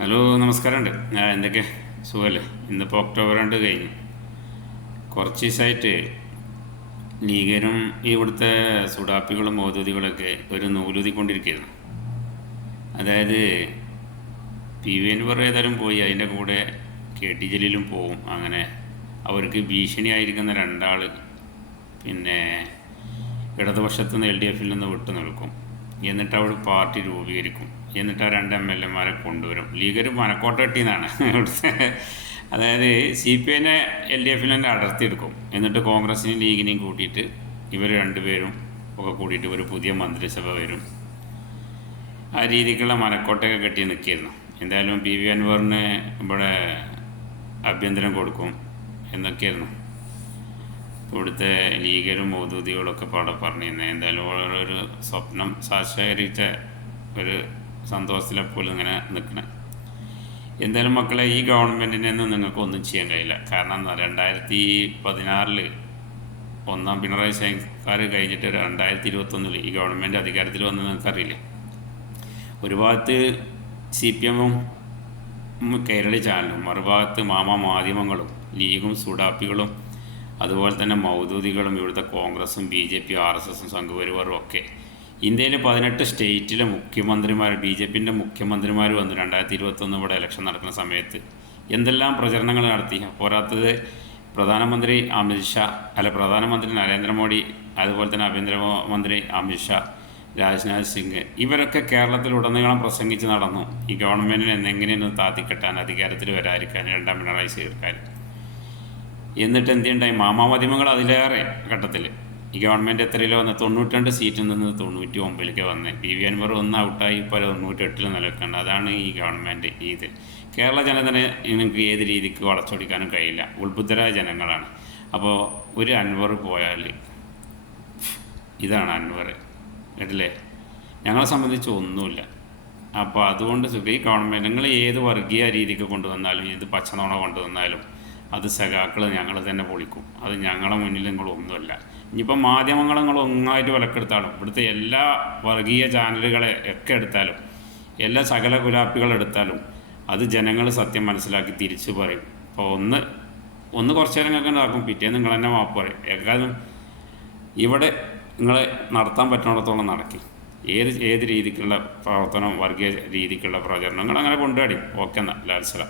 Hello നമസ്കാരമുണ്ട്. എന്തൊക്കെ സുഖമല്ലേ? ഇന്നിപ്പോൾ ഒക്ടോബർ 2 കഴിഞ്ഞു. കുറച്ച് ദിവസമായിട്ട് ലീഗരും ഇവിടുത്തെ സുഡാപ്പികളും മോദൂദികളൊക്കെ ഒരു നൂലുതിക്കൊണ്ടിരിക്കുകയായിരുന്നു. അതായത് പി വി അൻവർ ഏതായാലും പോയി, അതിൻ്റെ കൂടെ കെ ടി ജലീലും പോവും. അങ്ങനെ അവർക്ക് ഭീഷണിയായിരിക്കുന്ന രണ്ടാൾ പിന്നെ ഇടതുപക്ഷത്തു നിന്ന് എൽ ഡി എഫിൽ നിന്ന് വിട്ടു നിൽക്കും. എന്നിട്ട് അവിടെ പാർട്ടി രൂപീകരിക്കും. എന്നിട്ട് ആ രണ്ട് എം എൽ എമാരെ കൊണ്ടുവരും. ലീഗർ മനക്കോട്ട കെട്ടിയെന്നാണ് ഇവിടുത്തെ. അതായത് സി പി ഐനെ എൽ ഡി എഫിൽ തന്നെ അടർത്തിയെടുക്കും. എന്നിട്ട് കോൺഗ്രസിനെയും ലീഗിനെയും കൂട്ടിയിട്ട് ഇവർ രണ്ടുപേരും ഒക്കെ കൂട്ടിയിട്ട് ഒരു പുതിയ മന്ത്രിസഭ വരും. ആ രീതിക്കുള്ള മനക്കോട്ടയൊക്കെ കെട്ടി നിൽക്കിയിരുന്നു. എന്തായാലും പി വി അൻവറിന് ഇവിടെ ആഭ്യന്തരം കൊടുക്കും എന്നൊക്കെയായിരുന്നു ഇവിടുത്തെ ലീഗരും മൗദൂദികളൊക്കെ പാടെ പറഞ്ഞിരുന്നത്. എന്തായാലും ഓരോരു സ്വപ്നം സാക്ഷാത്കരിച്ച ഒരു സന്തോഷത്തിലെപ്പോലും ഇങ്ങനെ നിൽക്കണം. എന്തായാലും മക്കളെ, ഈ ഗവൺമെൻറ്റിനൊന്നും നിങ്ങൾക്കൊന്നും ചെയ്യാൻ കഴിയില്ല. കാരണം എന്താ, 2016 ഒന്നാം പിണറായി സർക്കാർ കഴിഞ്ഞിട്ട് 2021 ഈ ഗവൺമെൻറ് അധികാരത്തിൽ വന്നത് നിങ്ങൾക്കറിയില്ലേ? ഒരു ഭാഗത്ത് സി പി എമ്മും കേരള ചാനലും, മറുഭാഗത്ത് മാധ്യമങ്ങളും ലീഗും സുഡാപ്പികളും അതുപോലെ തന്നെ മൗദൂദികളും ഇവിടുത്തെ കോൺഗ്രസും B J P R S എസും സംഘപരിവാറും ഒക്കെ. ഇന്ത്യയിലെ 18 സ്റ്റേറ്റിലെ മുഖ്യമന്ത്രിമാർ, ബി ജെ പിൻ്റെ മുഖ്യമന്ത്രിമാർ വന്നു 2021 ഇവിടെ ഇലക്ഷൻ നടക്കുന്ന സമയത്ത് എന്തെല്ലാം പ്രചരണങ്ങൾ നടത്തി. പോരാത്തത് പ്രധാനമന്ത്രി പ്രധാനമന്ത്രി നരേന്ദ്രമോദി, അതുപോലെ തന്നെ ആഭ്യന്തരമന്ത്രി അമിത്ഷാ, രാജ്നാഥ് സിംഗ്, ഇവരൊക്കെ കേരളത്തിലുടനീളം പ്രസംഗിച്ച് നടന്നു ഈ ഗവൺമെൻറ്റിനെ എന്നെങ്ങനെയൊന്ന് താത്തിക്കെട്ടാൻ, അധികാരത്തിൽ വരാതിരിക്കാൻ, രണ്ടാം പിണറായി സർക്കാർ. എന്നിട്ട് എന്തുണ്ടായി? മാധ്യമങ്ങൾ അതിലേറെ ഘട്ടത്തിൽ ഈ ഗവൺമെൻറ് എത്രയിലോ വന്ന് 92 സീറ്റിൽ നിന്ന് 99 വന്ന് പി വി അൻവർ ഒന്ന് ഔട്ടായി ഇപ്പോൾ 98 നിലനിൽക്കുന്നുണ്ട്. അതാണ് ഈ ഗവൺമെൻറ്. ഇത് കേരള ജനതനെ നിങ്ങൾക്ക് ഏത് രീതിക്ക് വളച്ചൊടിക്കാനും കഴിയില്ല. ഉത്ബുദ്ധരായ ജനങ്ങളാണ്. അപ്പോൾ ഒരു അൻവർ പോയാൽ ഇതാണ് അൻവർ, കേട്ടില്ലേ? ഞങ്ങളെ സംബന്ധിച്ച് ഒന്നുമില്ല. അപ്പോൾ അതുകൊണ്ട് ഈ ഗവൺമെൻറ് നിങ്ങൾ ഏത് വർഗീയ രീതിക്ക് കൊണ്ടുവന്നാലും, ഏത് പച്ചനോണ കൊണ്ടുവന്നാലും അത് സഖാക്കൾ ഞങ്ങൾ തന്നെ പൊളിക്കും. അത് ഞങ്ങളെ മുന്നിൽ നിങ്ങളൊന്നുമല്ല. ഇനിയിപ്പോൾ മാധ്യമങ്ങൾ നിങ്ങൾ ഒന്നായിട്ട് വിലക്കെടുത്താലും, ഇവിടുത്തെ എല്ലാ വർഗീയ ചാനലുകളെ ഒക്കെ എടുത്താലും, എല്ലാ സകല ഗുലാപ്പികളെടുത്താലും അത് ജനങ്ങൾ സത്യം മനസ്സിലാക്കി തിരിച്ചു പറയും. അപ്പോൾ ഒന്ന് കുറച്ച് നേരം നിങ്ങൾക്ക് ഉണ്ടാക്കും, പിറ്റേന്ന് നിങ്ങൾ തന്നെ മാപ്പ് പറയും. ഏതായാലും ഇവിടെ നിങ്ങൾ നടത്താൻ പറ്റുന്നിടത്തോളം നടക്കി. ഏത് രീതിക്കുള്ള പ്രവർത്തനം, വർഗീയ രീതിക്കുള്ള പ്രചരണം നിങ്ങൾ അങ്ങനെ കൊണ്ടുപോയി. ഓക്കെ, എന്നാൽ ലാൽസല.